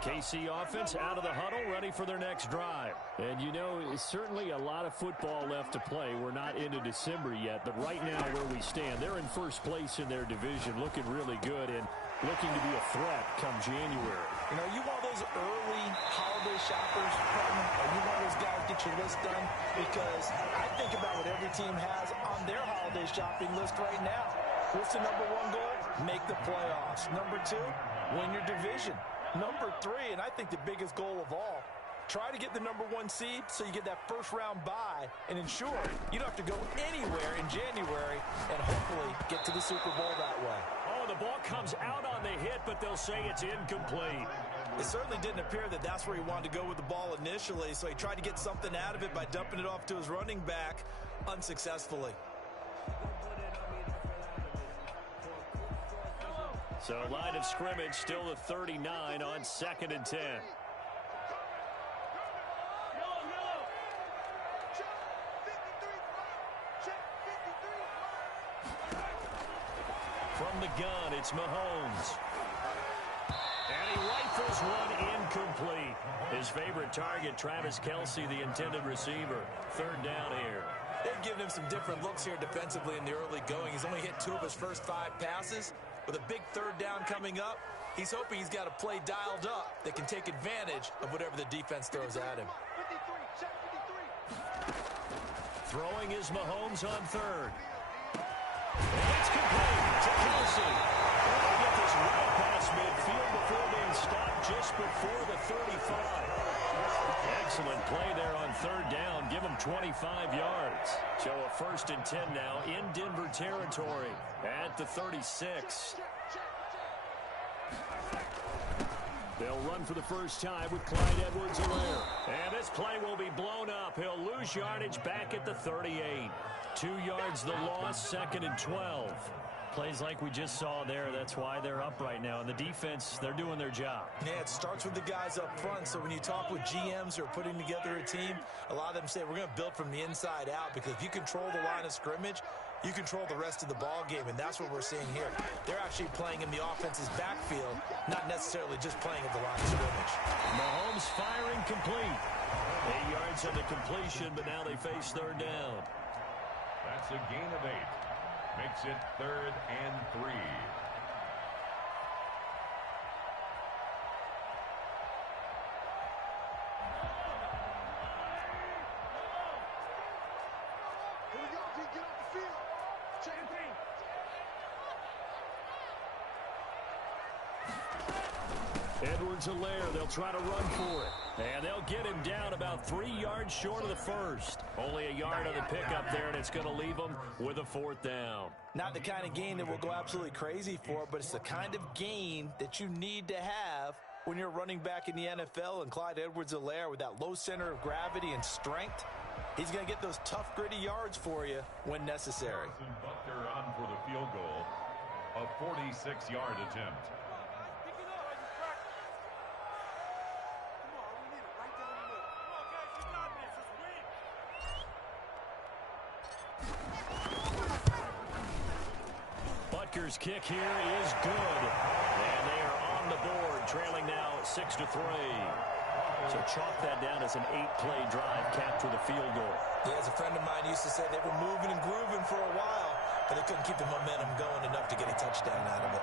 KC offense out of the huddle, ready for their next drive. And, you know, certainly a lot of football left to play. We're not into December yet, but right now where we stand, they're in first place in their division, looking really good and looking to be a threat come January. You know, you want those early holiday shoppers, partner, or you want those guys get your list done? Because I think about what every team has on their holiday shopping list right now. What's the number one goal? Make the playoffs. Number two, win your division. Number three, and I think the biggest goal of all, try to get the number one seed so you get that first round bye and ensure you don't have to go anywhere in January and hopefully get to the Super Bowl that way. Oh, the ball comes out on the hit, but they'll say it's incomplete. It certainly didn't appear that that's where he wanted to go with the ball initially, so he tried to get something out of it by dumping it off to his running back unsuccessfully. So line of scrimmage still the 39 on 2nd and 10. From the gun, it's Mahomes. And he rifles one incomplete. His favorite target, Travis Kelce, the intended receiver. 3rd down here. They've given him some different looks here defensively in the early going. He's only hit 2 of his first 5 passes. With a big 3rd down coming up, he's hoping he's got a play dialed up that can take advantage of whatever the defense throws at him. Throwing is Mahomes on 3rd. And it's complete to Kelce. They get this right past midfield before being stopped just before the 35. Excellent play there on 3rd down. Give them 25 yards. So a 1st and 10 now in Denver territory at the 36. They'll run for the first time with Clyde Edwards-Helaire. And this play will be blown up. He'll lose yardage back at the 38. 2 yards the loss, 2nd and 12. Plays like we just saw there. That's why they're up right now. And the defense, they're doing their job. Yeah, it starts with the guys up front. So when you talk with GMs who are putting together a team, a lot of them say we're going to build from the inside out, because if you control the line of scrimmage, you control the rest of the ball game, and that's what we're seeing here. They're actually playing in the offense's backfield, not necessarily just playing at the line of scrimmage. Mahomes firing complete. 8 yards on the completion, but now they face 3rd down. That's a gain of 8. Makes it 3rd and 3. Edwards-Helaire, they'll try to run for it. And they'll get him down about 3 yards short of the 1st. Only a yard on the pickup there, and it's going to leave them with a 4th down. Not the kind of gain that we'll go absolutely crazy for, but it's the kind of gain that you need to have when you're running back in the NFL. And Clyde Edwards-Helaire, with that low center of gravity and strength, he's going to get those tough, gritty yards for you when necessary. Butker on for the field goal, a 46-yard attempt. Butker's kick here is good. And they are on the board, trailing now 6-3. So chalk that down as an 8-play drive, capped with a field goal. Yeah, as a friend of mine used to say, they were moving and grooving for a while, but they couldn't keep the momentum going enough to get a touchdown out of it.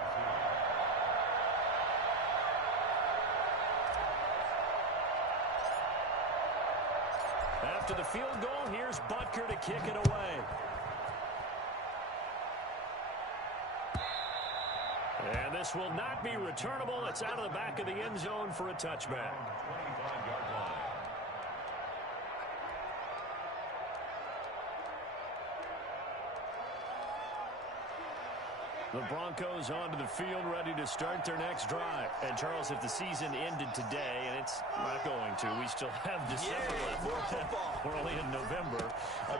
After the field goal, here's Butker to kick it away. And this will not be returnable. It's out of the back of the end zone for a touchback. 25-yard line. The Broncos onto the field, ready to start their next drive. And, Charles, if the season ended today, and it's not going to, we still have December left. We're only in November.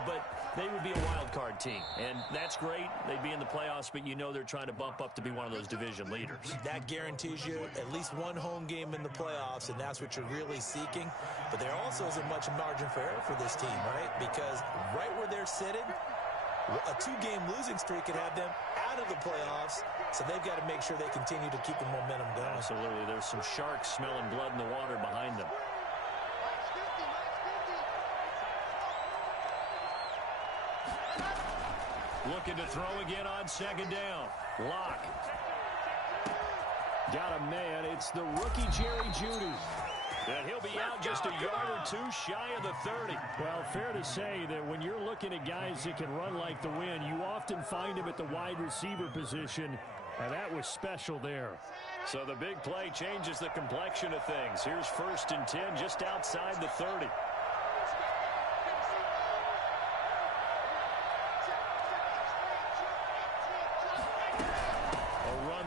But they would be a wild card team. And that's great. They'd be in the playoffs, but you know they're trying to bump up to be one of those division leaders. That guarantees you at least one home game in the playoffs, and that's what you're really seeking. But there also isn't much margin for error for this team, right? Because right where they're sitting, A 2-game losing streak could have them out of the playoffs, so they've got to make sure they continue to keep the momentum going. Absolutely. There's some sharks smelling blood in the water behind them. Looking to throw again on second down. Locke. Got a man. It's the rookie Jerry Jeudy. And he'll be out just a yard or two shy of the 30. Well, fair to say that when you're looking at guys that can run like the wind, you often find him at the wide receiver position, and that was special there. So the big play changes the complexion of things. Here's 1st and 10 just outside the 30.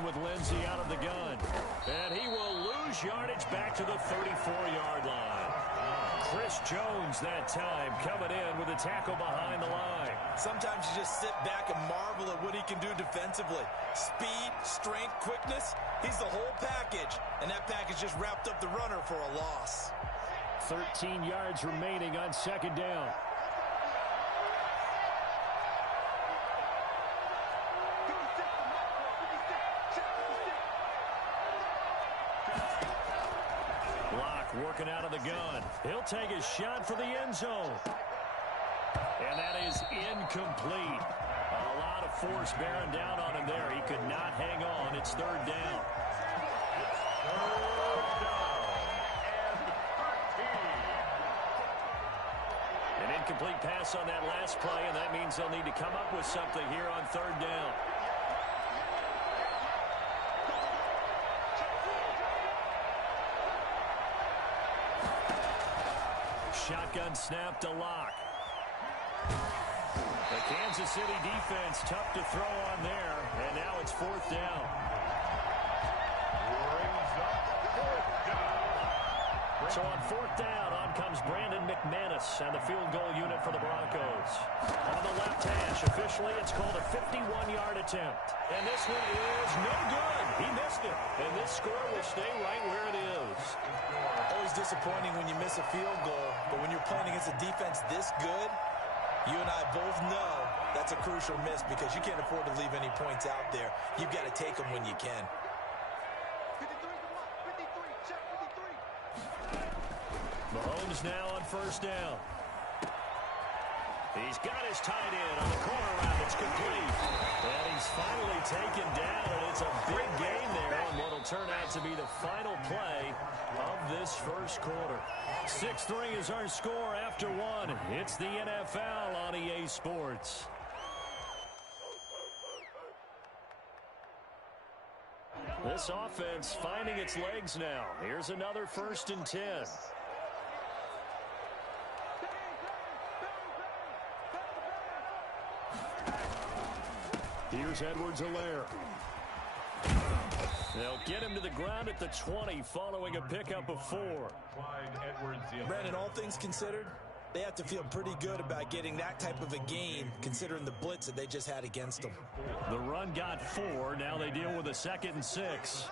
With Lindsey out of the gun. And he will lose yardage back to the 34-yard line. Chris Jones that time coming in with a tackle behind the line. Sometimes you just sit back and marvel at what he can do defensively. Speed, strength, quickness. He's the whole package. And that package just wrapped up the runner for a loss. 13 yards remaining on second down. Working out of the gun. He'll take a shot for the end zone. And that is incomplete. A lot of force bearing down on him there. He could not hang on. It's 3rd down. An incomplete pass on that last play, and that means they'll need to come up with something here on 3rd down. Shotgun snap to Locke. The Kansas City defense tough to throw on there, and now it's 4th down. So on 4th down, on comes Brandon McManus and the field goal unit for the Broncos. On the left hash, officially it's called a 51-yard attempt. And this one is no good. He missed it. And this score will stay right where it is. Always disappointing when you miss a field goal, but when you're playing against a defense this good, you and I both know that's a crucial miss because you can't afford to leave any points out there. You've got to take them when you can. Mahomes now on 1st down. He's got his tight end on the corner route. It's complete. And he's finally taken down, and it's a big gain there on what will turn out to be the final play of this first quarter. 6-3 is our score after 1. It's the NFL on EA Sports. This offense finding its legs now. Here's another 1st and 10. Here's Edwards-Helaire. They'll get him to the ground at the 20 following a pickup of 4. Brandon, all things considered, they have to feel pretty good about getting that type of a game considering the blitz that they just had against them. The run got 4. Now they deal with a 2nd and 6.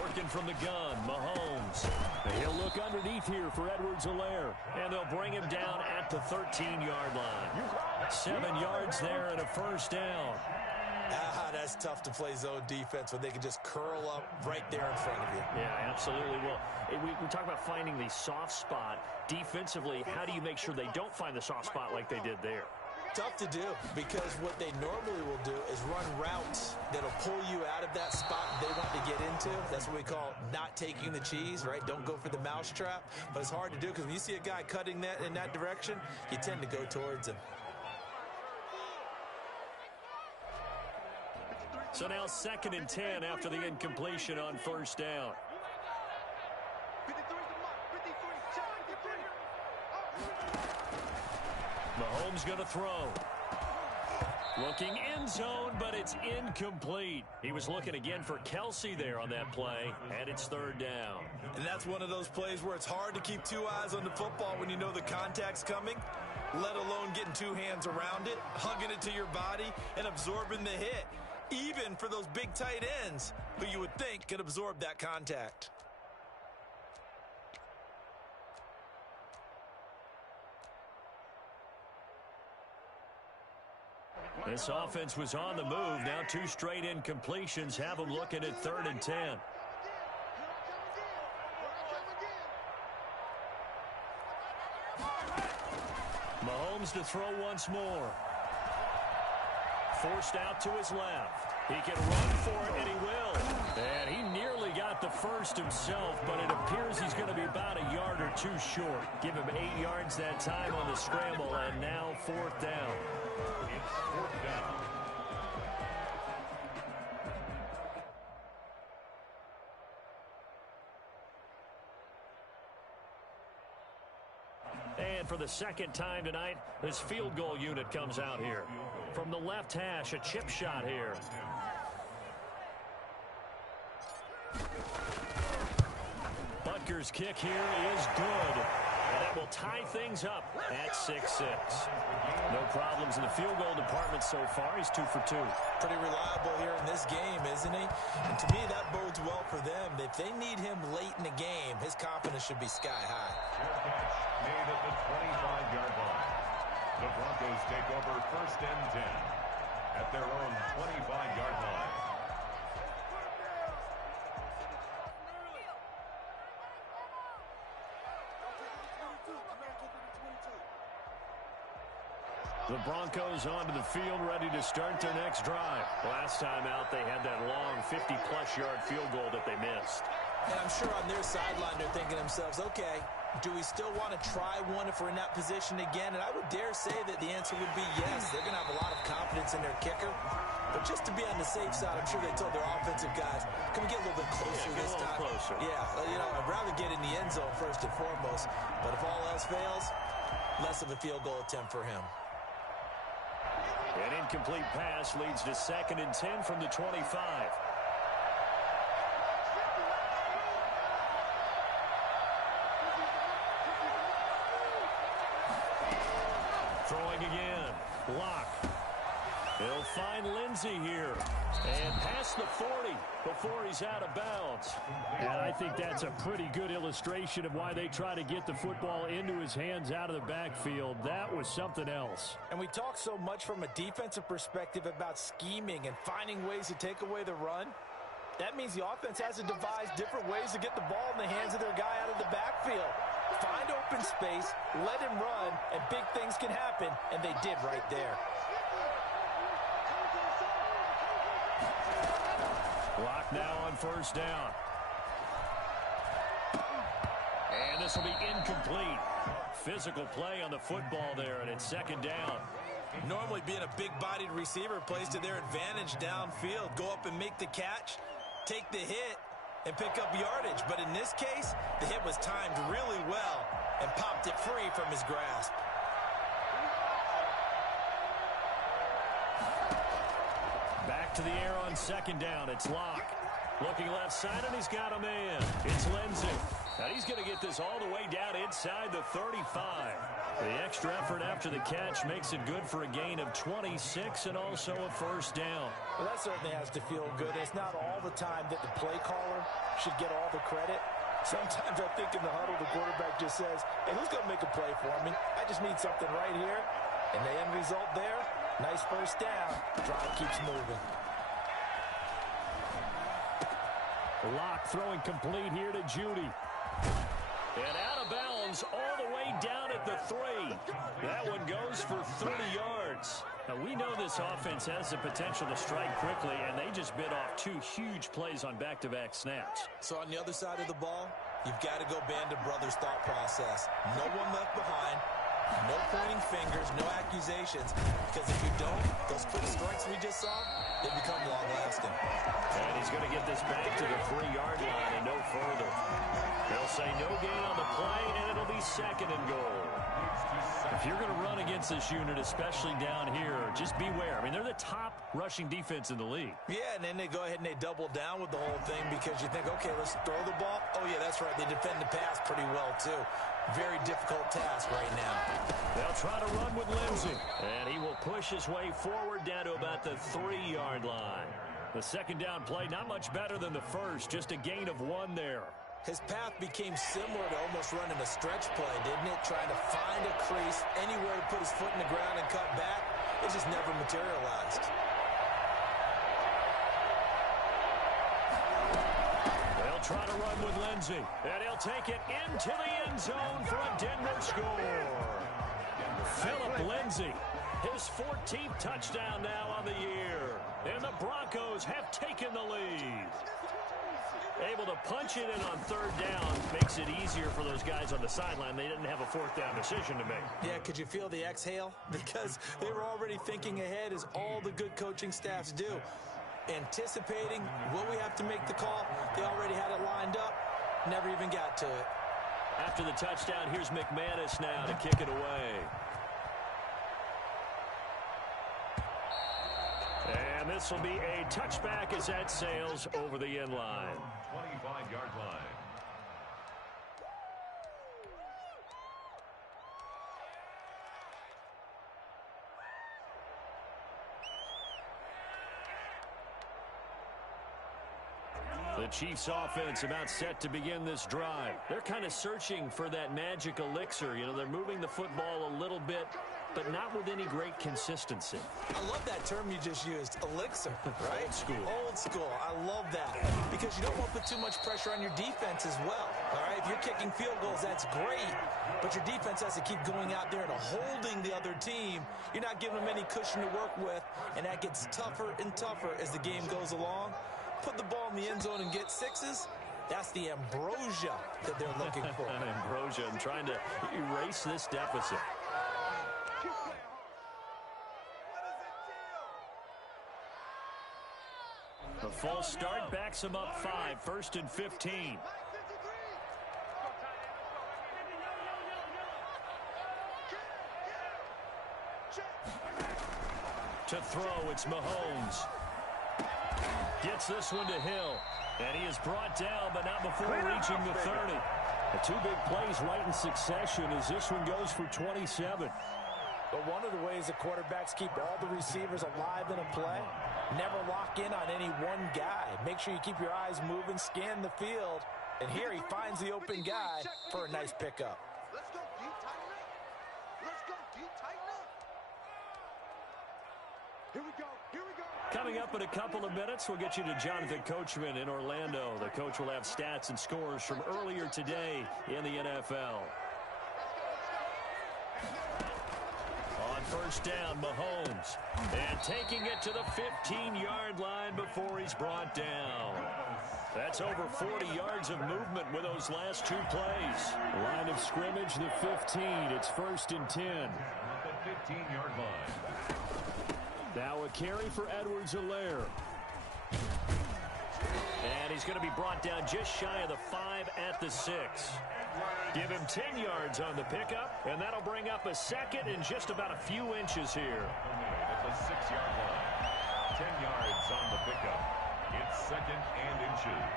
Working from the gun, Mahomes. He'll look underneath here for Edwards-Helaire. And they'll bring him down at the 13-yard line. 7 yards there and a 1st down. That's tough to play zone defense when they can just curl up right there in front of you. Yeah, absolutely. Well, we talk about finding the soft spot. Defensively, how do you make sure they don't find the soft spot like they did there? Tough to do because what they normally will do is run routes that'll pull you out of that spot they want to get into. That's what we call not taking the cheese, right? Don't go for the mousetrap. But it's hard to do because when you see a guy cutting that in that direction, you tend to go towards him. So now 2nd and 10 after the incompletion on 1st down. Mahomes going to throw. Looking end zone, but it's incomplete. He was looking again for Kelsey there on that play, and it's 3rd down. And that's one of those plays where it's hard to keep 2 eyes on the football when you know the contact's coming, let alone getting 2 hands around it, hugging it to your body, and absorbing the hit. Even for those big tight ends who you would think could absorb that contact. This offense was on the move. Now 2 straight incompletions have them looking at 3rd and 10. Mahomes to throw once more. Forced out to his left. He can run for it, and he will. And he nearly got the first himself, but it appears he's going to be about a yard or 2 short. Give him 8 yards that time on the scramble, and now 4th down. It's 4th down. And for the second time tonight, this field goal unit comes out here. From the left hash, a chip shot here. Butker's kick here is good. And that will tie things up at 6-6. No problems in the field goal department so far. He's 2 for 2. Pretty reliable here in this game, isn't he? And to me, that bodes well for them. If they need him late in the game, his confidence should be sky high. Fair catch made at the 25-yard line. The Broncos take over 1st and 10 at their own 25-yard line. The Broncos onto the field, ready to start their next drive. Last time out, they had that long 50-plus yard field goal that they missed. And I'm sure on their sideline they're thinking to themselves, okay, do we still want to try one if we're in that position again? And I would dare say that the answer would be yes. They're going to have a lot of confidence in their kicker. But just to be on the safe side, I'm sure they told their offensive guys, can we get a little bit closer this time? Closer. Yeah, you know, I'd rather get in the end zone first and foremost. But if all else fails, less of a field goal attempt for him. An incomplete pass leads to 2nd and 10 from the 25. Throwing again. Block. He'll find Lindsey here. And past the 40 before he's out of bounds. And I think that's a pretty good illustration of why they try to get the football into his hands out of the backfield. That was something else. And we talk so much from a defensive perspective about scheming and finding ways to take away the run. That means the offense has to devise different ways to get the ball in the hands of their guy out of the backfield. Find open space, let him run, and big things can happen, and they did right there. Clock now on 1st down. And this will be incomplete. Physical play on the football there, and it's 2nd down. Normally being a big-bodied receiver plays to their advantage downfield. Go up and make the catch, take the hit, and pick up yardage. But in this case, the hit was timed really well and popped it free from his grasp. Back to the air on 2nd down. It's Locke. Looking left side, and he's got a man. It's Lindsey. Now he's going to get this all the way down inside the 35. The extra effort after the catch makes it good for a gain of 26 and also a 1st down. Well, that certainly has to feel good. It's not all the time that the play caller should get all the credit. Sometimes I think in the huddle, the quarterback just says, hey, who's going to make a play for me? I just need something right here. And the end result there, nice 1st down. Drive keeps moving. Locke throwing complete here to Judy. And out of bounds all the way down at the 3. That one goes for 30 yards. Now, we know this offense has the potential to strike quickly, and they just bit off 2 huge plays on back-to-back snaps. So on the other side of the ball, you've got to go Band of Brothers thought process. No one left behind. No pointing fingers, no accusations. Because if you don't, those quick strikes we just saw, they become long-lasting. And he's going to get this back to the 3-yard line and no further. They'll say no gain on the play, and it'll be 2nd and goal. If you're going to run against this unit, especially down here, just beware. I mean, they're the top rushing defense in the league. Yeah, and then they go ahead and they double down with the whole thing because you think, okay, let's throw the ball. Oh, yeah, that's right. They defend the pass pretty well, too. Very difficult task right now. They'll try to run with Lindsey, and he will push his way forward down to about the 3-yard line. The 2nd down play, not much better than the first, just a gain of 1 there. His path became similar to almost running a stretch play, didn't it? Trying to find a crease, anywhere to put his foot in the ground and cut back. it just never materialized. They'll try to run with Lindsey, and he'll take it into the end zone for a Denver score. Phillip Lindsay, his 14th touchdown now on the year, and the Broncos have taken the lead. Able to punch it in on third down makes it easier for those guys on the sideline. They didn't have a fourth down decision to make. Yeah, could you feel the exhale? Because they were already thinking ahead, as all the good coaching staffs do. Anticipating, will we have to make the call? They already had it lined up, never even got to it. After the touchdown, here's McManus now to kick it away. And this will be a touchback as that sails over the end line. 25-yard line. The Chiefs offense about set to begin this drive. They're kind of searching for that magic elixir. You know, they're moving the football a little bit, but not with any great consistency. I love that term you just used, elixir, right? Old school. Old school. I love that because you don't want to put too much pressure on your defense as well, all right? If you're kicking field goals, that's great, but your defense has to keep going out there and holding the other team. You're not giving them any cushion to work with, and that gets tougher and tougher as the game goes along. Put the ball in the end zone and get sixes. That's the ambrosia that they're looking for. Ambrosia and trying to erase this deficit. The false start backs him up 5, 1st and 15. To throw, it's Mahomes. Gets this one to Hill. And he is brought down, but not before reaching the 30. The two big plays right in succession as this one goes for 27. But one of the ways the quarterbacks keep all the receivers alive in a play, never lock in on any one guy. Make sure you keep your eyes moving, scan the field. And here he finds the open guy for a nice pickup. Let's go, D, tighten up. Let's go, D, tighten up. Here we go, here we go. Coming up in a couple of minutes, we'll get you to Jonathan Coachman in Orlando. The coach will have stats and scores from earlier today in the NFL. On first down, Mahomes. And taking it to the 15-yard line before he's brought down. That's over 40 yards of movement with those last two plays. Line of scrimmage, the 15. It's 1st and 10. At the 15-yard line. Now a carry for Edwards-Helaire. And he's going to be brought down just shy of the 5 at the 6. Give him 10 yards on the pickup, and that'll bring up a second in just about a few inches here. At the 6-yard line. 10 yards on the pickup. It's 2nd and inches.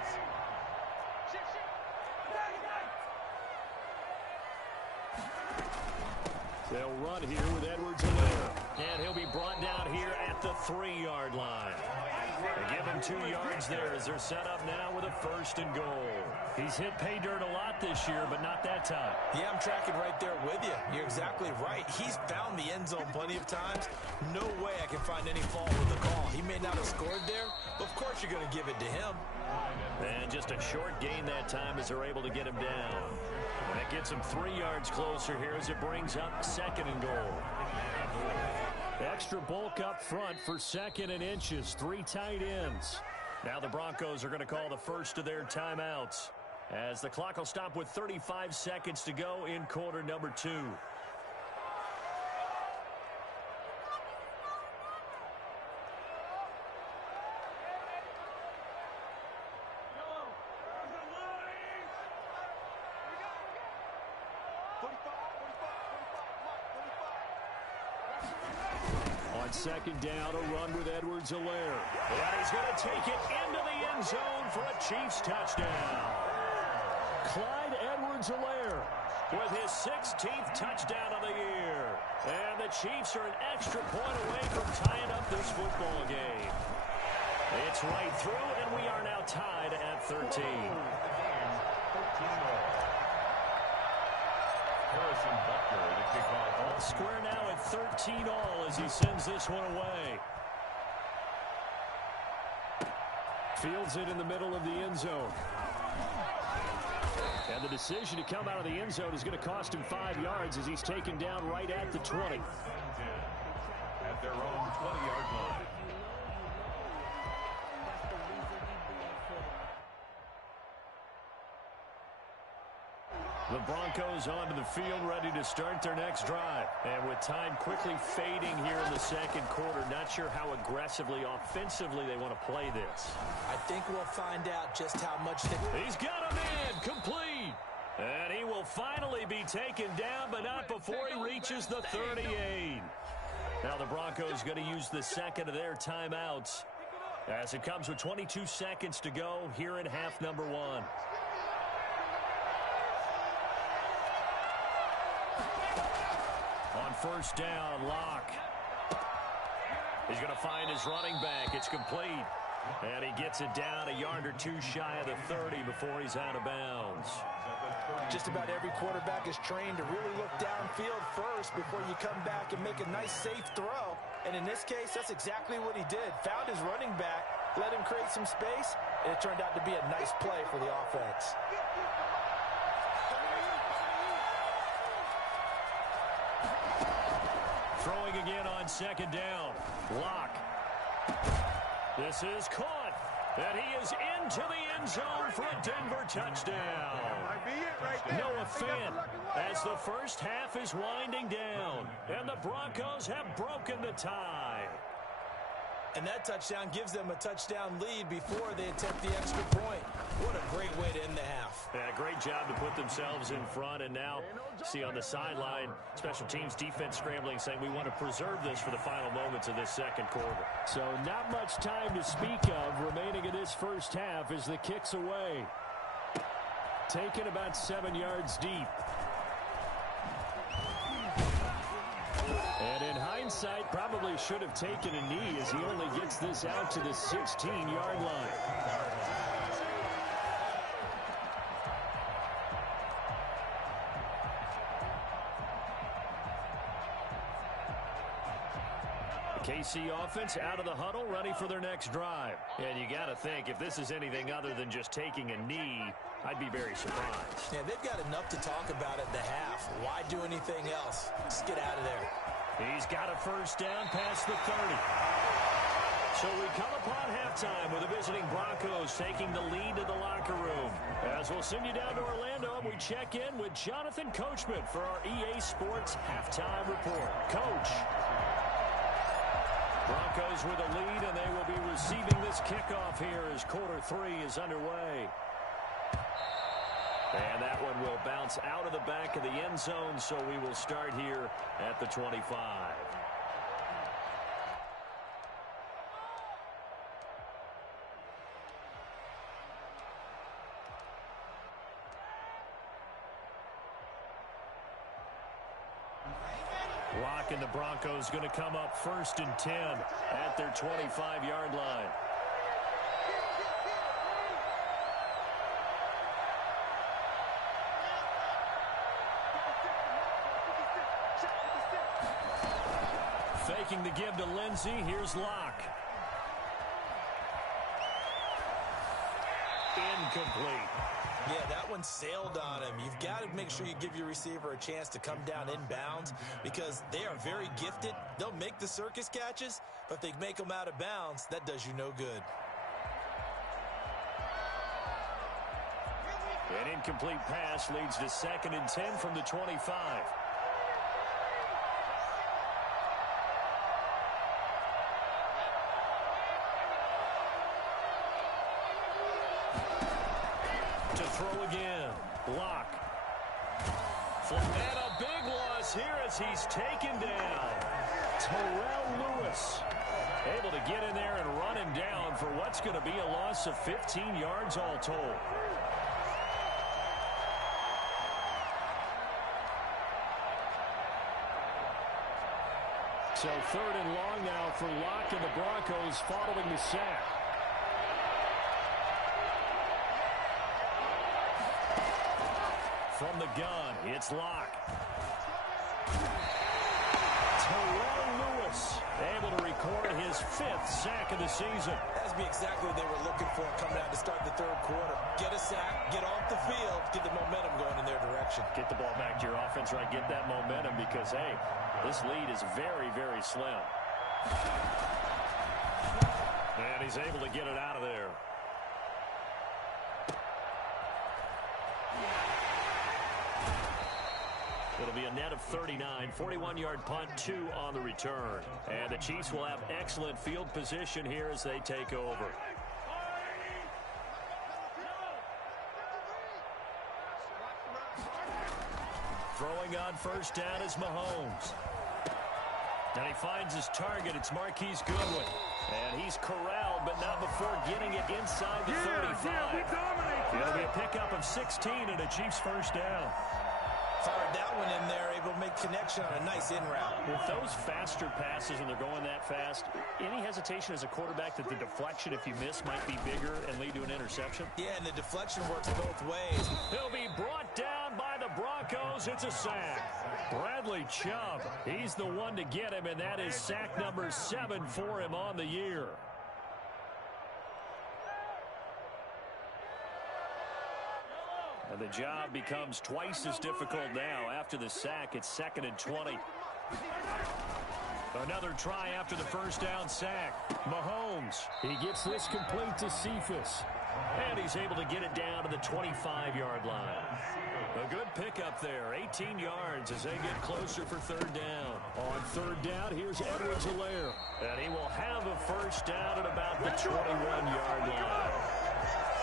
They'll run here with Edwards-Helaire. And he'll be brought down here at the 3-yard line. They give him 2 yards there as they're set up now with a 1st and goal. He's hit pay dirt a lot this year, but not that time. Yeah, I'm tracking right there with you. You're exactly right. He's found the end zone plenty of times. No way I can find any fault with the call. He may not have scored there, but of course you're going to give it to him. And just a short gain that time as they're able to get him down. And that gets him 3 yards closer here as it brings up 2nd and goal. Extra bulk up front for 2nd and inches. 3 tight ends. Now the Broncos are going to call the first of their timeouts, as the clock will stop with 35 seconds to go in quarter number 2. On 2nd down, a run with Edwards-Helaire. And he's going to take it into the end zone for a Chiefs touchdown. Clyde Edwards-Helaire with his 16th touchdown of the year. And the Chiefs are an extra point away from tying up this football game. It's right through, and we are now tied at 13. Harrison Butker to kick off. Square now at 13-all as he sends this one away. Fields it in the middle of the end zone. And the decision to come out of the end zone is going to cost him 5 yards as he's taken down right at the 20. At their own 20-yard line. The Broncos onto the field, ready to start their next drive. And with time quickly fading here in the second quarter, not sure how aggressively, offensively they want to play this. I think we'll find out just how much He's got a man, complete. And he will finally be taken down, but not before he reaches the 38. Now the Broncos going to use the second of their timeouts as it comes with 22 seconds to go here in half number 1. On first down, Locke. He's going to find his running back. It's complete. And he gets it down a yard or two shy of the 30 before he's out of bounds. Just about every quarterback is trained to really look downfield first before you come back and make a nice, safe throw. And in this case, that's exactly what he did. Found his running back, let him create some space, and it turned out to be a nice play for the offense. Throwing again on second down. Locke. This is caught. And he is into the end zone for a Denver touchdown. Noah Fant as the first half is winding down. And the Broncos have broken the tie. And that touchdown gives them a touchdown lead before they attempt the extra point. What a great way to end the half. Yeah, great job to put themselves in front. And now, see on the sideline, special teams defense scrambling, saying we want to preserve this for the final moments of this second quarter. So not much time to speak of remaining in this first half as the kick's away. Taken about 7 yards deep. And in hindsight, probably should have taken a knee as he only gets this out to the 16-yard line. KC offense out of the huddle, ready for their next drive. And you got to think, if this is anything other than just taking a knee, I'd be very surprised. Yeah, they've got enough to talk about at the half. Why do anything else? Just get out of there. He's got a first down past the 30. So we come upon halftime with the visiting Broncos taking the lead to the locker room. As we'll send you down to Orlando, we check in with Jonathan Coachman for our EA Sports Halftime Report. Coach. Broncos with a lead, and they will be receiving this kickoff here as quarter 3 is underway. And that one will bounce out of the back of the end zone, so we will start here at the 25. Locke and the Broncos going to come up 1st and 10 at their 25-yard line. Faking the give to Lindsey. Here's Locke. Incomplete. Yeah, that one sailed on him. You've got to make sure you give your receiver a chance to come down inbounds because they are very gifted. They'll make the circus catches, but if they make them out of bounds, that does you no good. An incomplete pass leads to 2nd and 10 from the 25. To throw again. Locke. And a big loss here as he's taken down. Terrell Lewis able to get in there and run him down for what's going to be a loss of 15 yards all told. So 3rd and long now for Locke and the Broncos following the sack. From the gun, it's Locke. Terrell Lewis able to record his 5th sack of the season. That's exactly what they were looking for coming out to start the third quarter. Get a sack, get off the field, get the momentum going in their direction. Get the ball back to your offense, right? Get that momentum because, hey, this lead is very, very slim. And he's able to get it out of there. It'll be a net of 39, 41-yard punt, 2 on the return. And the Chiefs will have excellent field position here as they take over. Throwing on first down is Mahomes. And he finds his target. It's Marquise Goodwin. And he's corralled, but not before getting it inside the 35. It'll be a pickup of 16 and a Chiefs first down. Fired that one in there, able to make connection on a nice in route. With those faster passes and they're going that fast, any hesitation as a quarterback that the deflection, if you miss, might be bigger and lead to an interception? Yeah, and the deflection works both ways. He'll be brought down by the Broncos. It's a sack. Bradley Chubb, he's the one to get him, and that is sack number 7 for him on the year. And the job becomes twice as difficult now. After the sack, it's 2nd and 20. Another try after the first down sack. Mahomes, he gets this complete to Cephas. And he's able to get it down to the 25-yard line. A good pickup there, 18 yards as they get closer for third down. On third down, here's Edwards-Helaire. And he will have a first down at about the 21-yard line.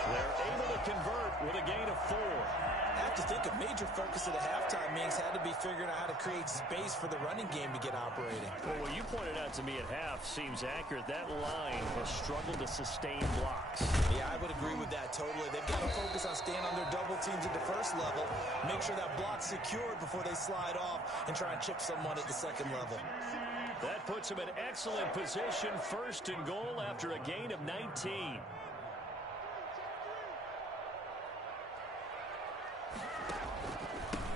They're able to convert with a gain of 4. I have to think a major focus of the halftime means had to be figuring out how to create space for the running game to get operating. Well, what you pointed out to me at half seems accurate. That line has struggled to sustain blocks. Yeah, I would agree with that totally. They've got to focus on staying on their double teams at the first level, make sure that block's secured before they slide off and try and chip someone at the second level. That puts them in excellent position, 1st and goal after a gain of 19.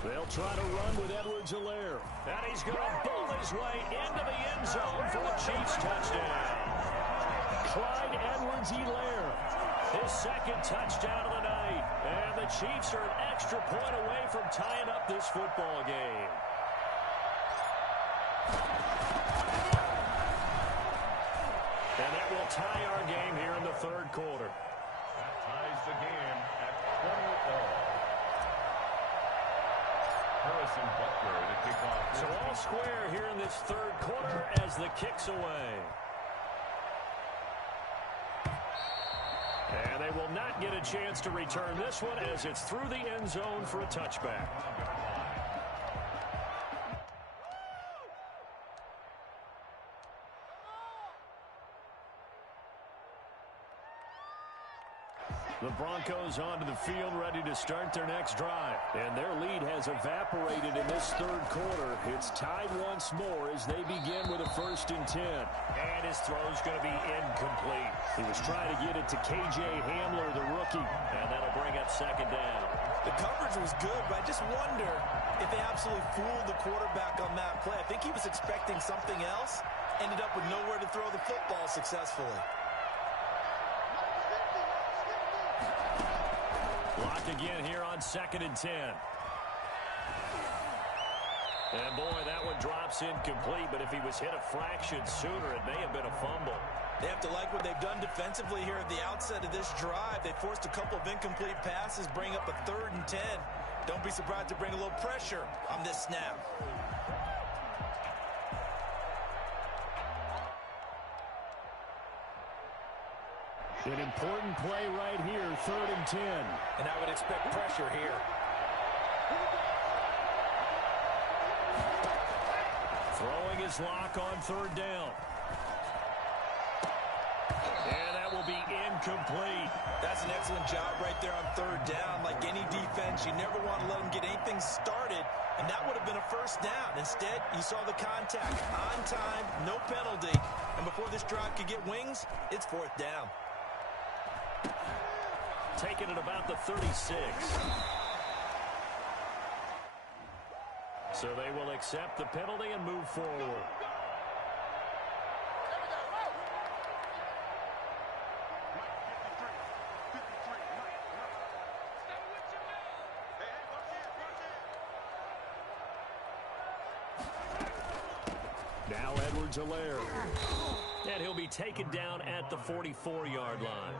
They'll try to run with Edwards-Helaire. And he's going to bowl his way into the end zone for the Chiefs touchdown. Clyde Edwards-Helaire, his 2nd touchdown of the night. And the Chiefs are an extra point away from tying up this football game. And that will tie our game here in the third quarter. That ties the game at 20-all. Harrison Butker to kick off. So all square here in this third quarter as the kick's away. And they will not get a chance to return this one as it's through the end zone for a touchback. The Broncos onto the field, ready to start their next drive. And their lead has evaporated in this third quarter. It's tied once more as they begin with a 1st and 10. And his throw's going to be incomplete. He was trying to get it to K.J. Hamler, the rookie. And that'll bring up 2nd down. The coverage was good, but I just wonder if they absolutely fooled the quarterback on that play. I think he was expecting something else. Ended up with nowhere to throw the football successfully. Block again here on 2nd and 10. And boy, that one drops incomplete, but if he was hit a fraction sooner, it may have been a fumble. They have to like what they've done defensively here at the outset of this drive. They forced a couple of incomplete passes, bring up a 3rd and 10. Don't be surprised to bring a little pressure on this snap. An important play right here, 3rd and 10. And I would expect pressure here. Throwing his lock on 3rd down. And that will be incomplete. That's an excellent job right there on 3rd down. Like any defense, you never want to let them get anything started, and that would have been a 1st down. Instead, you saw the contact on time, no penalty, and before this drive could get wings, it's 4th down. Taken at about the 36. So they will accept the penalty and move forward. Now Edwards-Helaire. And he'll be taken down at the 44-yard line.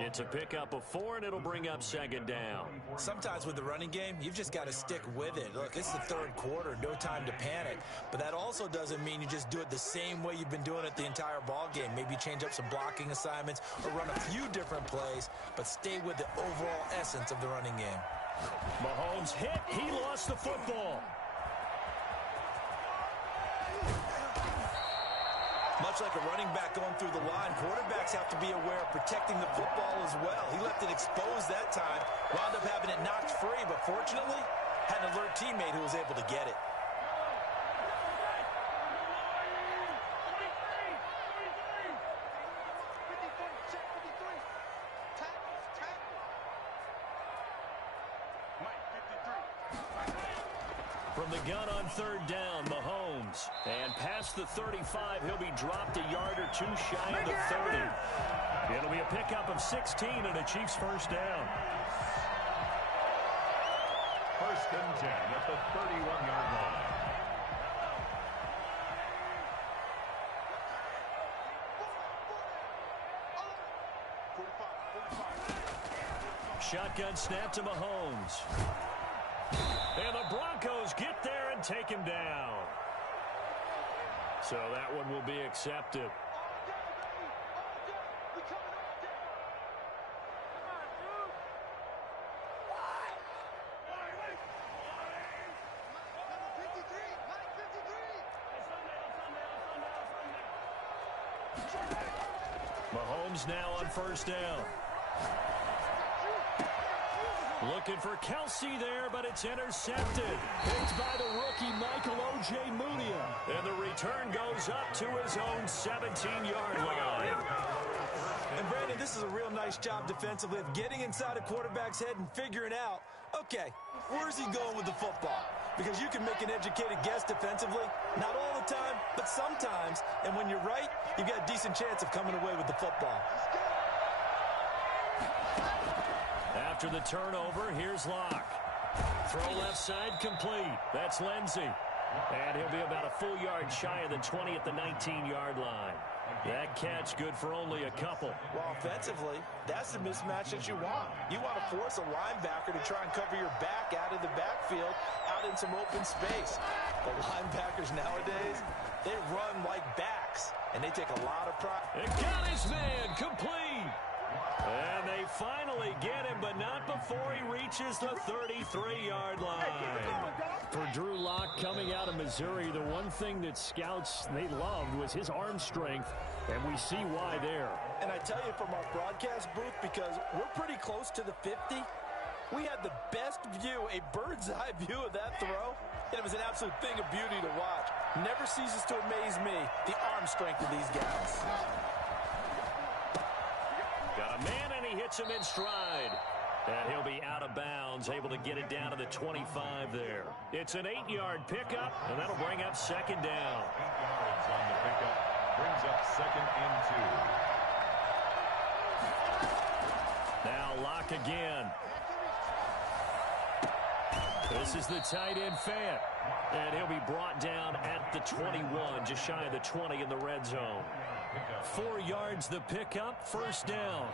It's a pickup of 4, and it'll bring up second down. Sometimes with the running game, you've just got to stick with it. Look, it's the third quarter, no time to panic. But that also doesn't mean you just do it the same way you've been doing it the entire ball game. Maybe change up some blocking assignments or run a few different plays, but stay with the overall essence of the running game. Mahomes hit. He lost the football. Much like a running back going through the line, quarterbacks have to be aware of protecting the football as well. He left it exposed that time, wound up having it knocked free, but fortunately, had an alert teammate who was able to get it. From the gun on third down, Mahomes. And past the 35, he'll be dropped a yard or two shy of the 30. It'll be a pickup of 16 and a Chiefs first down. First and 10 at the 31-yard line. Shotgun snap to Mahomes. And the Broncos get there and take him down. So that one will be accepted. Mahomes now on first down. Looking for Kelsey there, but it's intercepted. Picked by the rookie Michael Ojemudia. And the return goes up to his own 17-yard line. And Brandon, this is a real nice job defensively of getting inside a quarterback's head and figuring out, okay, where's he going with the football? Because you can make an educated guess defensively, not all the time, but sometimes. And when you're right, you've got a decent chance of coming away with the football. After the turnover, here's Locke. Throw left side complete. That's Lindsey. And he'll be about a full yard shy of the 20 at the 19-yard line. That catch good for only a couple. Well, offensively, that's the mismatch that you want. You want to force a linebacker to try and cover your back out of the backfield, out in some open space. The linebackers nowadays, they run like backs, and they take a lot of pride. It got his man complete. And they finally get him, but not before he reaches the 33-yard line. For Drew Lock coming out of Missouri, the one thing that scouts they loved was his arm strength, and we see why there. And I tell you from our broadcast booth, because we're pretty close to the 50, we had the best view, a bird's-eye view of that throw, and it was an absolute thing of beauty to watch. Never ceases to amaze me, the arm strength of these guys. Got a man, and he hits him in stride. And he'll be out of bounds, able to get it down to the 25 there. It's an 8-yard pickup, and that'll bring up second down. 8 yards on the pickup. Brings up second and 2. Now Locke again. This is the tight end Fant. And he'll be brought down at the 21, just shy of the 20 in the red zone. 4 yards the pickup, first down.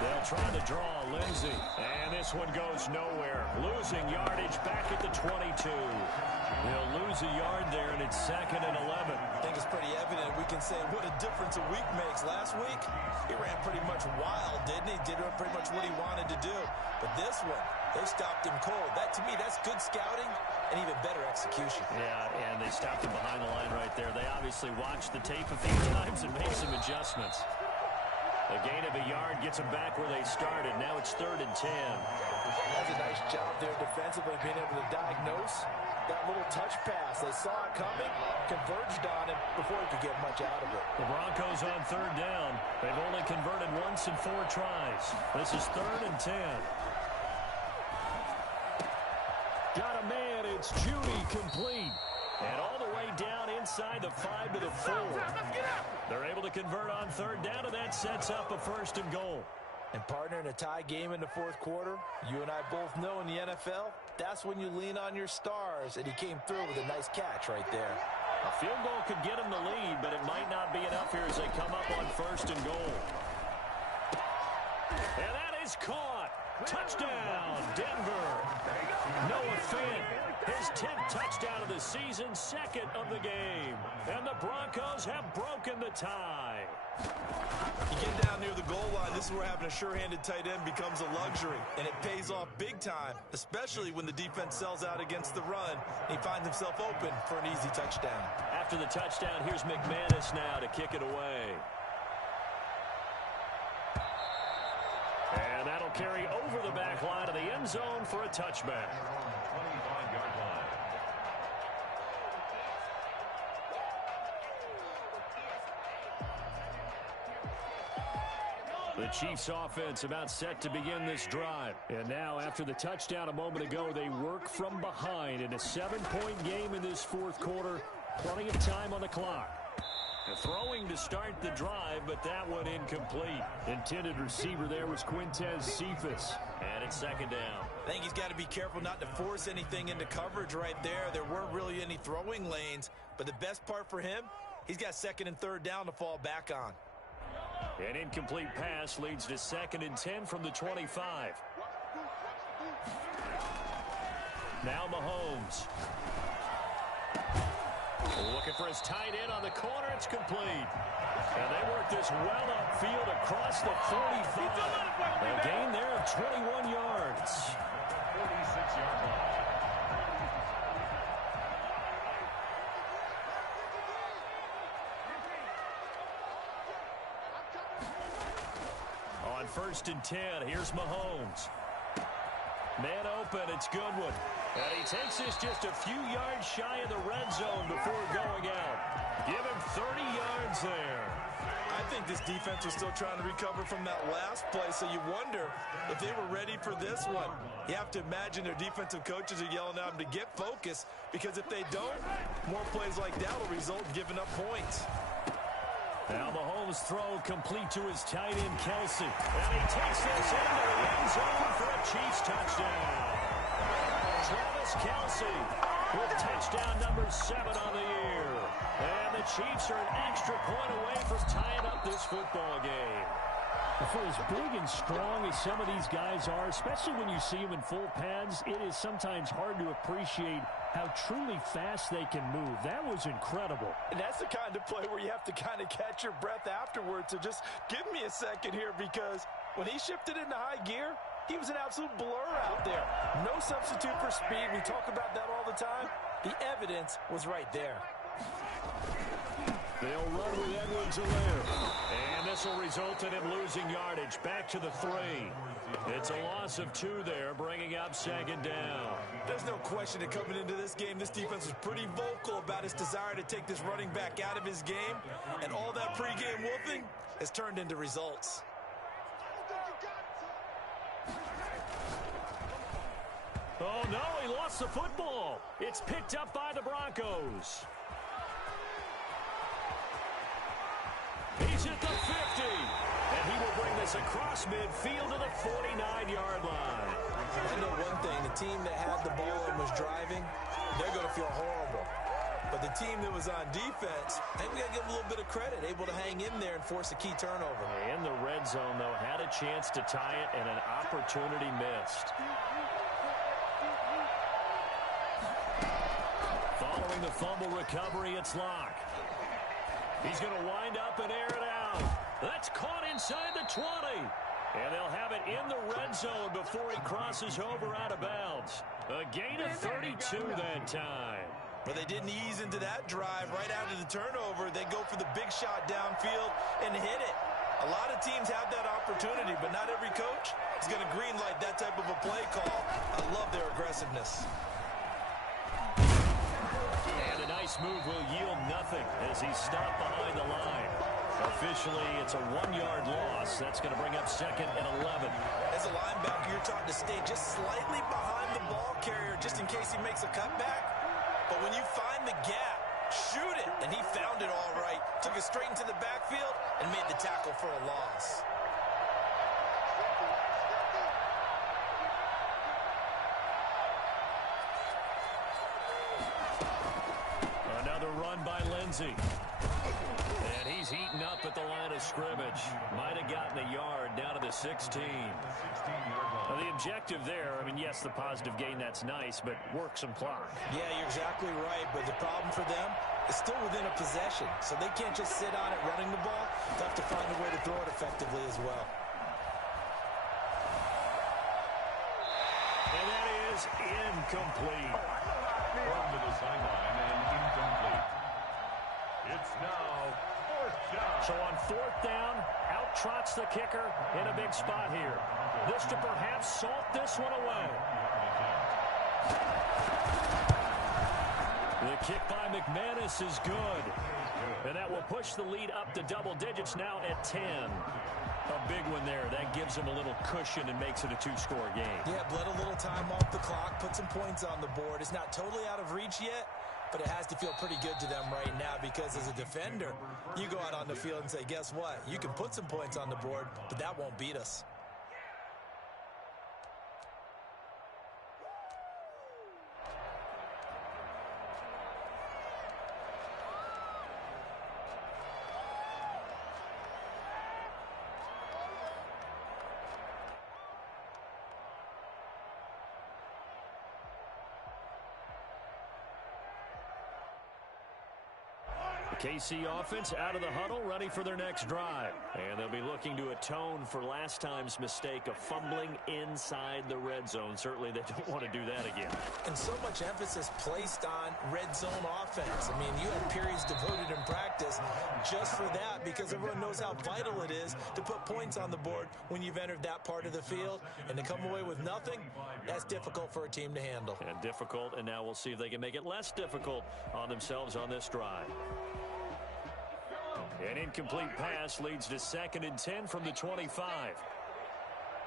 They'll try to draw Lindsey. And this one goes nowhere. Losing yardage back at the 22. They'll lose a yard there, and it's second and 11. I think it's pretty evident. We can say what a difference a week makes. Last week, he ran pretty much wild, didn't he? Did pretty much what he wanted to do. But this one, they stopped him cold. That, to me, that's good scouting and even better execution. Yeah, and they stopped him behind the line right there. They obviously watched the tape a few times and made some adjustments. A gain of a yard gets them back where they started. Now it's third and 10. That's a nice job there defensively, being able to diagnose That little touch pass, they saw it coming, converged on him before he could get much out of it. The Broncos on third down. They've only converted once in 4 tries. This is 3rd and 10. Got a man, it's Judy, complete. And all the way down inside the 5 to the 4. They're able to convert on third down, and that sets up a 1st and goal. And partner, in a tie game in the 4th quarter, you and I both know in the NFL, that's when you lean on your stars, and he came through with a nice catch right there. A field goal could get him the lead, but it might not be enough here as they come up on 1st and goal. And that is caught. Touchdown, Denver. Noah Fant, his 10th touchdown of the season, 2nd of the game. And the Broncos have broken the tie. You get down near the goal line, this is where having a sure-handed tight end becomes a luxury, and it pays off big time, especially when the defense sells out against the run, and he finds himself open for an easy touchdown. After the touchdown, here's McManus now to kick it away. And that'll carry over the back line of the end zone for a touchback. 25-yard line. The Chiefs offense about set to begin this drive. And now after the touchdown a moment ago, they work from behind in a 7-point game in this 4th quarter. Plenty of time on the clock. Throwing to start the drive, but that one incomplete. Intended receiver there was Quintez Cephas. And it's 2nd down. I think he's got to be careful not to force anything into coverage right there. There weren't really any throwing lanes, but the best part for him, he's got 2nd and 3rd down to fall back on. An incomplete pass leads to 2nd and 10 from the 25. Now Mahomes. Looking for his tight end on the corner. It's complete. And they work this well upfield across the 45. A gain there of 21 yards. 46-yard line. On 1st and 10, here's Mahomes. Man open, it's Goodwin. And he takes this just a few yards shy of the red zone before going out. Give him 30 yards there. I think this defense was still trying to recover from that last play, so you wonder if they were ready for this one. You have to imagine their defensive coaches are yelling at them to get focused, because if they don't, more plays like that will result in giving up points. Now Mahomes' throw complete to his tight end, Kelsey. And he takes this into the end zone for a Chiefs touchdown. Travis Kelsey with touchdown number 7 on the year. And the Chiefs are an extra point away from tying up this football game. For as big and strong as some of these guys are, especially when you see them in full pads, it is sometimes hard to appreciate how truly fast they can move. That was incredible. And that's the kind of play where you have to kind of catch your breath afterwards. So just give me a second here, because when he shifted into high gear, he was an absolute blur out there. No substitute for speed. We talk about that all the time. The evidence was right there. They'll run with Edwards-Helaire. And this will result in him losing yardage. Back to the 3. It's a loss of 2 there, bringing up 2nd down. There's no question that coming into this game, this defense was pretty vocal about its desire to take this running back out of his game. And all that pregame wolfing has turned into results. Oh, no, he lost the football. It's picked up by the Broncos. He's at the 50. And he will bring this across midfield to the 49-yard line. I know one thing. The team that had the ball and was driving, they're going to feel horrible. But the team that was on defense, I think we got to give them a little bit of credit, able to hang in there and force a key turnover. In the red zone, though, had a chance to tie it and an opportunity missed. Following the fumble recovery, it's Locke. He's going to wind up and air it out. That's caught inside the 20. And they'll have it in the red zone before he crosses over out of bounds. A gain of 32 that time. But they didn't ease into that drive right out of the turnover. They go for the big shot downfield and hit it. A lot of teams have that opportunity, but not every coach is going to green light that type of a play call. I love their aggressiveness. This move will yield nothing as he's stopped behind the line. Officially, it's a 1-yard loss. That's going to bring up 2nd and 11. As a linebacker, you're taught to stay just slightly behind the ball carrier just in case he makes a cutback. But when you find the gap, shoot it. And he found it all right. Took it straight into the backfield and made the tackle for a loss. Another run by Lindsey. And he's heating up at the line of scrimmage. Might have gotten a yard down to the 16. Now, the objective there, I mean, yes, the positive gain, that's nice, but work some clock. Yeah, you're exactly right. But the problem for them is still within a possession. So they can't just sit on it running the ball. They have to find a way to throw it effectively as well. And that is incomplete. Run to the sideline and incomplete. It's now 4th down. So on 4th down, out trots the kicker in a big spot here. This to perhaps salt this one away. The kick by McManus is good. And that will push the lead up to double digits now at 10. A big one there. That gives them a little cushion and makes it a 2-score game. Yeah, bled a little time off the clock, put some points on the board. It's not totally out of reach yet, but it has to feel pretty good to them right now because as a defender, you go out on the field and say, guess what? You can put some points on the board, but that won't beat us. KC offense out of the huddle, ready for their next drive. And they'll be looking to atone for last time's mistake of fumbling inside the red zone. Certainly they don't want to do that again. And so much emphasis placed on red zone offense. I mean, you have periods devoted in practice just for that because everyone knows how vital it is to put points on the board when you've entered that part of the field. And to come away with nothing, that's difficult for a team to handle. And difficult, and now we'll see if they can make it less difficult on themselves on this drive. An incomplete pass leads to 2nd and 10 from the 25.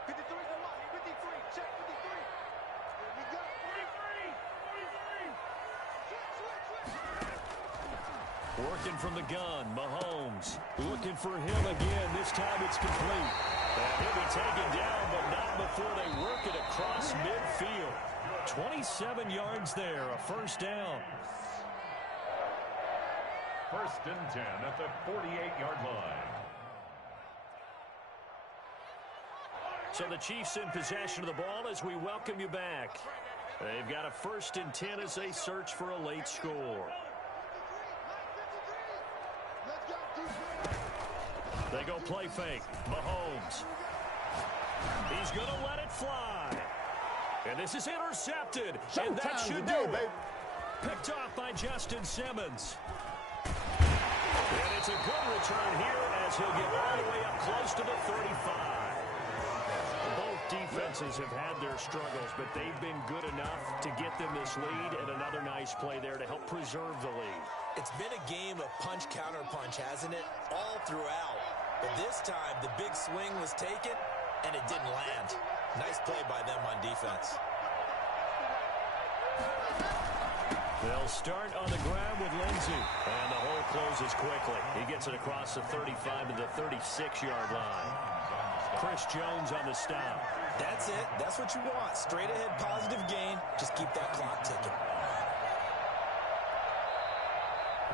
53 is the money. 53. Check 53. There we go. 43. Working from the gun, Mahomes looking for him again. This time it's complete. And he'll be taken down, but not before they work it across midfield. 27 yards there, a 1st down. 1st and 10 at the 48-yard line. So the Chiefs in possession of the ball as we welcome you back. They've got a 1st and 10 as they search for a late score. They go play fake. Mahomes. He's going to let it fly. And this is intercepted. And that should do it. Picked off by Justin Simmons. And it's a good return here as he'll get all the way up close to the 35. Both defenses have had their struggles, but they've been good enough to get them this lead, and another nice play there to help preserve the lead. It's been a game of punch-counter-punch, hasn't it? All throughout. But this time, the big swing was taken, and it didn't land. Nice play by them on defense. They'll start on the ground with Lindsey. And the hole closes quickly. He gets it across the 35 to the 36-yard line. Chris Jones on the stop. That's it. That's what you want. Straight ahead positive gain. Just keep that clock ticking.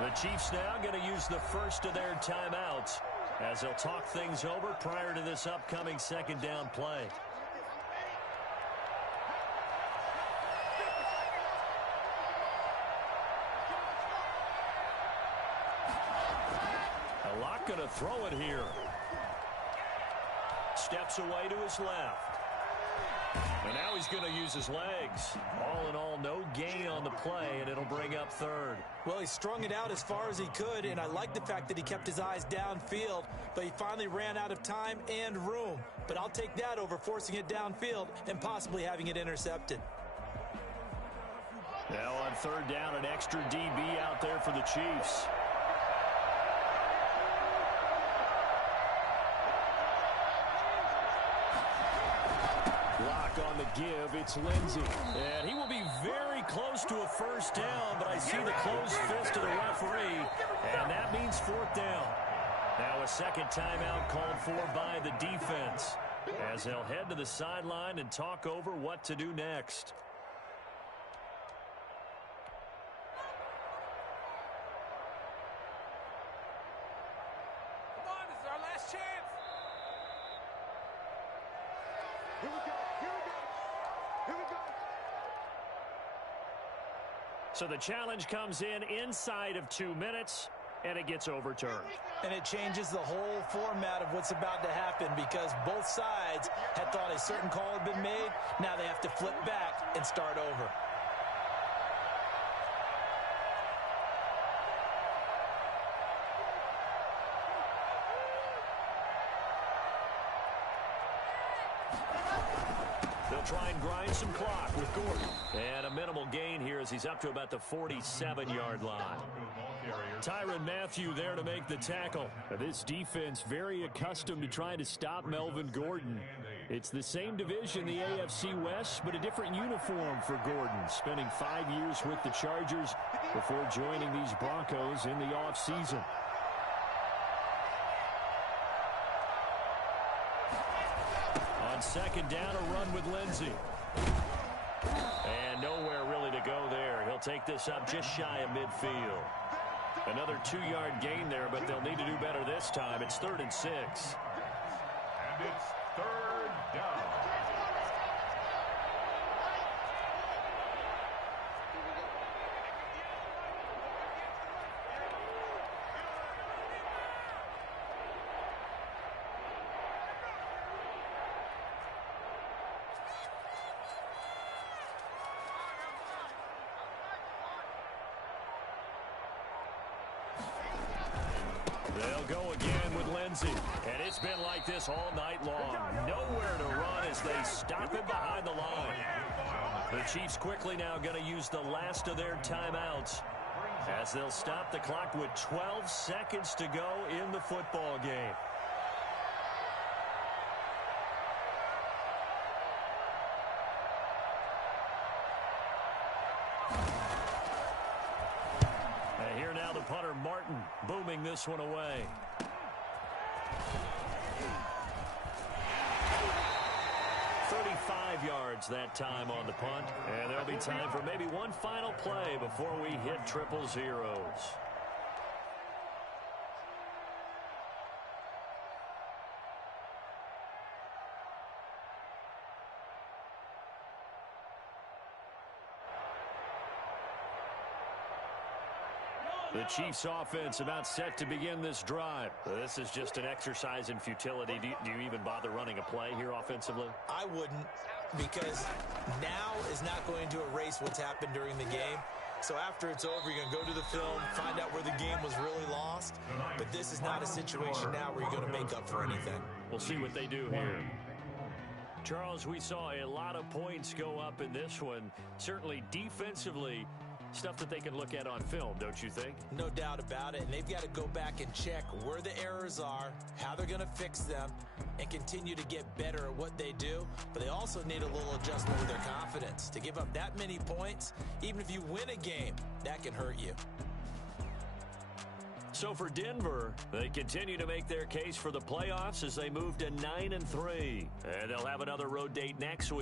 The Chiefs now going to use the first of their timeouts as they'll talk things over prior to this upcoming 2nd down play. Locke going to throw it here. Steps away to his left. And now he's going to use his legs. All in all, no gain on the play, and it'll bring up 3rd. Well, he strung it out as far as he could, and I like the fact that he kept his eyes downfield, but he finally ran out of time and room. But I'll take that over forcing it downfield and possibly having it intercepted. Now on third down, an extra DB out there for the Chiefs. Block on the give. It's Lindsey. And he will be very close to a first down, but I see the closed fist of the referee, and that means fourth down. Now a second timeout called for by the defense, as they'll head to the sideline and talk over what to do next. Come on, this is our last chance. Here we go. Here we go. Here we go. So the challenge comes in inside of 2 minutes, and it gets overturned. And it changes the whole format of what's about to happen because both sides had thought a certain call had been made. Now they have to flip back and start over. They'll try and grind some clock with Gordon. And a minimal gain here as he's up to about the 47-yard line. Tyrann Mathieu there to make the tackle. Now this defense very accustomed to trying to stop Melvin Gordon. It's the same division, the AFC West, but a different uniform for Gordon, spending 5 years with the Chargers before joining these Broncos in the offseason. On second down, a run with Lindsey. And nowhere really to go there. He'll take this up just shy of midfield. Another 2-yard gain there, but they'll need to do better this time. It's 3rd and 6. And it's third down. They'll go again with Lindsey. And it's been like this all night long. Nowhere to run as they stop him behind the line. The Chiefs quickly now going to use the last of their timeouts as they'll stop the clock with 12 seconds to go in the football game. And here now the punter, Martin, booming this one away. Yards that time on the punt, and there'll be time for maybe one final play before we hit triple zeros. The Chiefs offense about set to begin this drive. This is just an exercise in futility. Do you even bother running a play here offensively? I wouldn't, because now is not going to erase what's happened during the game. So after it's over, you're going to go to the film, find out where the game was really lost. But this is not a situation now where you're going to make up for anything. We'll see what they do here. Charles, we saw a lot of points go up in this one. Certainly defensively, stuff that they can look at on film, don't you think? No doubt about it. And they've got to go back and check where the errors are, how they're going to fix them, and continue to get better at what they do. But they also need a little adjustment with their confidence. To give up that many points, even if you win a game, that can hurt you. So for Denver, they continue to make their case for the playoffs as they move to 9-3. And they'll have another road date next week.